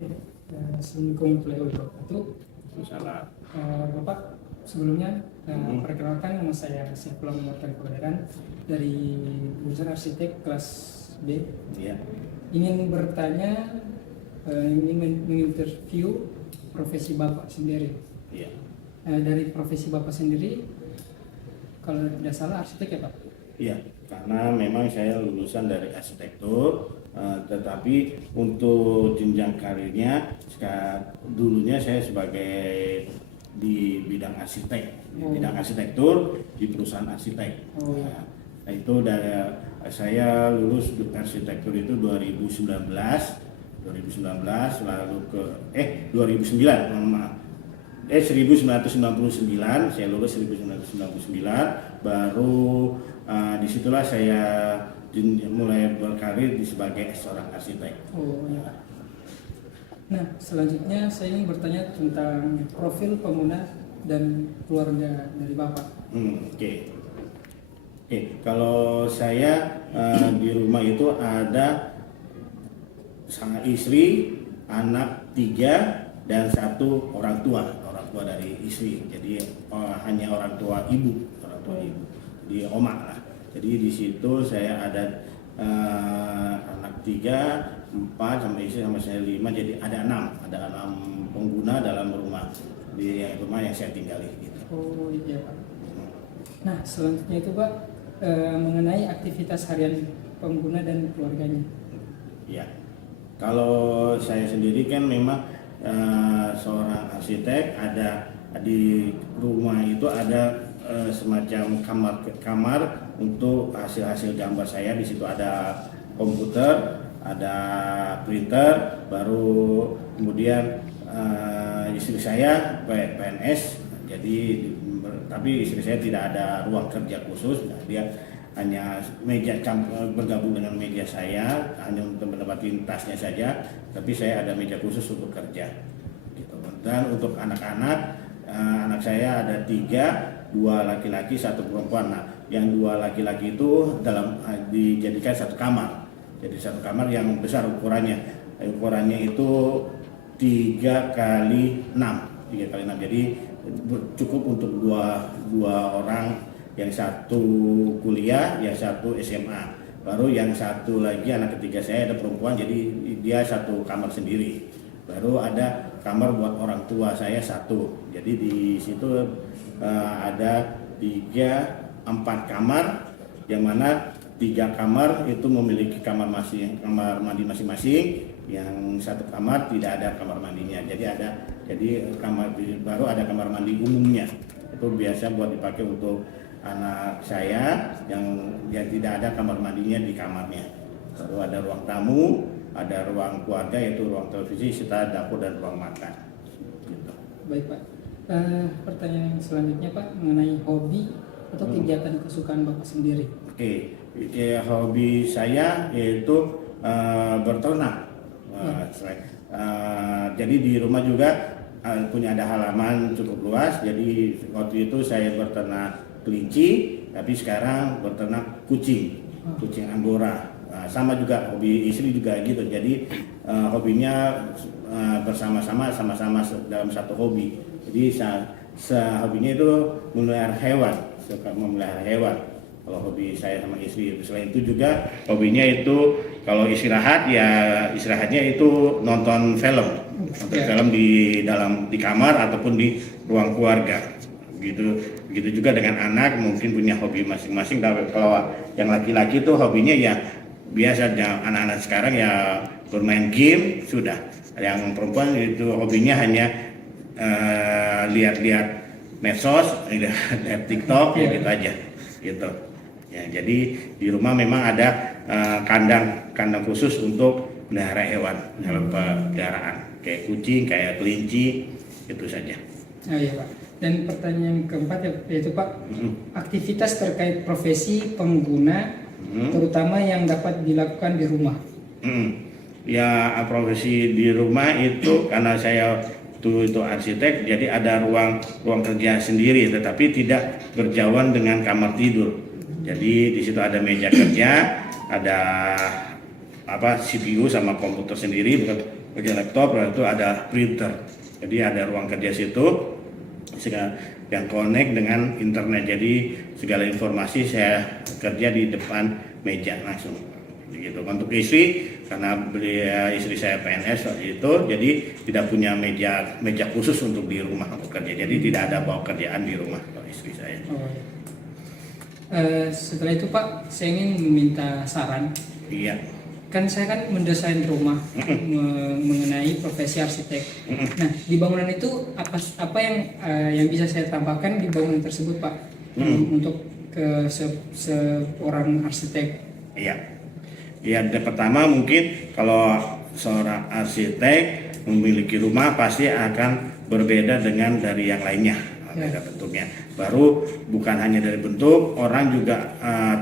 Assalamualaikum warahmatullahi wabarakatuh. Salah. Bapak, sebelumnya perkenalkan, nama saya Saifullah Muhammad Kodaran dari jurusan Arsitek kelas B. Iya. Ingin bertanya, ingin menginterview profesi Bapak sendiri. Iya. Dari profesi Bapak sendiri, kalau tidak salah arsitek ya Pak? Iya, karena memang saya lulusan dari arsitektur, tetapi untuk jenjang karirnya dulunya saya sebagai di bidang arsitek, di bidang arsitektur di perusahaan arsitek. Nah, itu dari saya lulus arsitektur itu 2019 lalu ke 2009 maaf. 1999 saya lulus 1999, baru disitulah saya mulai berkarir sebagai seorang arsitek. Iya. Nah, selanjutnya saya ingin bertanya tentang profil pengguna dan keluarga dari Bapak. Oke. Kalau saya di rumah itu ada sang istri, anak 3 dan 1 orang tua dari istri. Jadi hanya orang tua ibu, jadi oma lah. Jadi di situ saya ada anak 3, 4 sama istri sama saya 5, jadi ada 6 pengguna dalam rumah yang saya tinggali gitu. Oh iya Pak. Nah, selanjutnya itu Pak, mengenai aktivitas harian pengguna dan keluarganya. Ya, kalau saya sendiri kan memang seorang arsitek, ada di rumah itu ada semacam kamar untuk hasil gambar saya. Di situ ada komputer, ada printer, baru kemudian istri saya PNS, jadi tapi istri saya tidak ada ruang kerja khusus. Nah, dia hanya bergabung dengan meja saya, hanya untuk menempati tasnya saja, tapi saya ada meja khusus untuk kerja gitu. Dan untuk anak-anak, anak saya ada 3, 2 laki-laki 1 perempuan. Nah, yang 2 laki-laki itu dijadikan 1 kamar, jadi 1 kamar yang besar ukurannya itu 3 kali 6, jadi cukup untuk dua orang, yang 1 kuliah, yang 1 SMA. Baru yang 1 lagi anak ketiga saya ada perempuan, jadi dia 1 kamar sendiri. Baru ada kamar buat orang tua saya 1. Jadi di situ ada 4 kamar, yang mana 3 kamar itu memiliki kamar mandi masing-masing, yang 1 kamar tidak ada kamar mandinya. Jadi baru ada kamar mandi umumnya. Itu biasa buat dipakai untuk anak saya yang tidak ada kamar mandinya di kamarnya. Baru ada ruang tamu, ada ruang keluarga yaitu ruang televisi serta dapur dan ruang makan. Gitu. Baik Pak. Pertanyaan selanjutnya Pak, mengenai hobi atau kegiatan kesukaan Bapak sendiri. Oke, hobi saya yaitu berternak. Jadi di rumah juga punya ada halaman cukup luas. Jadi waktu itu saya berternak kelinci, tapi sekarang berternak kucing Angora. Sama juga hobi istri juga gitu. Jadi hobinya sama-sama dalam satu hobi. Jadi hobinya itu memelihara hewan, suka memelihara hewan. Kalau hobi saya sama istri. Selain itu juga hobinya itu kalau istirahatnya itu nonton film di kamar ataupun di ruang keluarga. Begitu juga dengan anak, mungkin punya hobi masing-masing. Kalau yang laki-laki itu hobinya ya biasa, anak-anak sekarang ya bermain game sudah. Yang perempuan itu hobinya hanya lihat-lihat medsos, lihat TikTok, ya gitu aja gitu. Ya, jadi di rumah memang ada kandang khusus untuk melihara hewan dalam peliharaan, kayak kucing, kayak kelinci, itu saja. Iya Pak. Dan pertanyaan keempat yaitu Pak, aktivitas terkait profesi pengguna, terutama yang dapat dilakukan di rumah. Ya, profesi di rumah itu karena saya itu arsitek, jadi ada ruang kerja sendiri, tetapi tidak berjauhan dengan kamar tidur. Jadi di situ ada meja kerja, ada CPU sama komputer sendiri bagian laptop, lalu itu ada printer. Jadi ada ruang kerja situ yang connect dengan internet. Jadi segala informasi saya kerja di depan meja langsung. Begitu. Untuk istri, karena istri saya PNS waktu itu, jadi tidak punya meja khusus untuk di rumah bekerja. Jadi tidak ada bawa kerjaan di rumah kalau istri saya. Oh, ya. Setelah itu Pak, saya ingin meminta saran. Iya. Kan saya kan mendesain rumah mengenai profesi arsitek. Nah, di bangunan itu apa yang bisa saya tambahkan di bangunan tersebut Pak, untuk seorang arsitek? Iya. Ya, pertama mungkin kalau seorang arsitek memiliki rumah pasti akan berbeda dengan dari yang lainnya, beda bentuknya. Baru bukan hanya dari bentuk, orang juga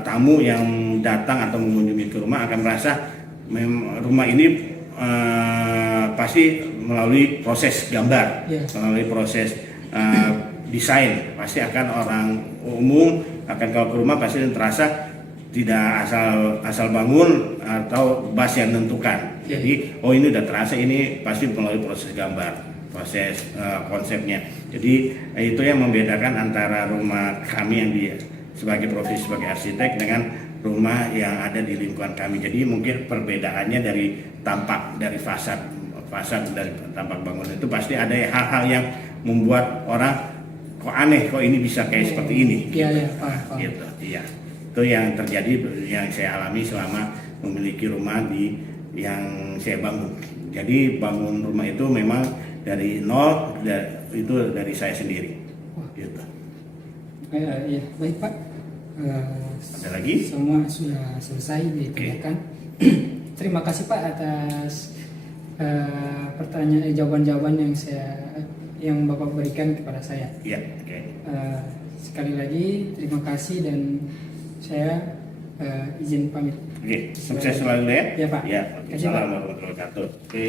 tamu yang datang atau mengunjungi ke rumah akan merasa rumah ini pasti melalui proses gambar, melalui proses desain. Pasti akan orang umum akan kalau ke rumah pasti terasa tidak asal bangun atau bas yang menentukan. Jadi ini udah terasa, ini pasti melalui proses gambar, proses konsepnya. Jadi itu yang membedakan antara rumah kami yang sebagai profesi sebagai arsitek dengan rumah yang ada di lingkungan kami. Jadi mungkin perbedaannya dari tampak, dari fasad dari tampak bangunan itu pasti ada hal-hal yang membuat orang kok aneh, kok ini bisa kayak seperti ini. Gitu. Iya. Itu yang terjadi, yang saya alami selama memiliki rumah yang saya bangun. Jadi bangun rumah itu memang dari nol, itu dari saya sendiri. Gitu. Ya, baik Pak. Ada lagi? Semua sudah selesai ditanyakan. Terima kasih Pak atas jawaban-jawaban yang Bapak berikan kepada saya. Iya. Sekali lagi terima kasih dan saya izin pamit. Oke, sukses selalu ya. Ya Pak. Ya, assalamualaikum warahmatullahi wabarakatuh. Oke.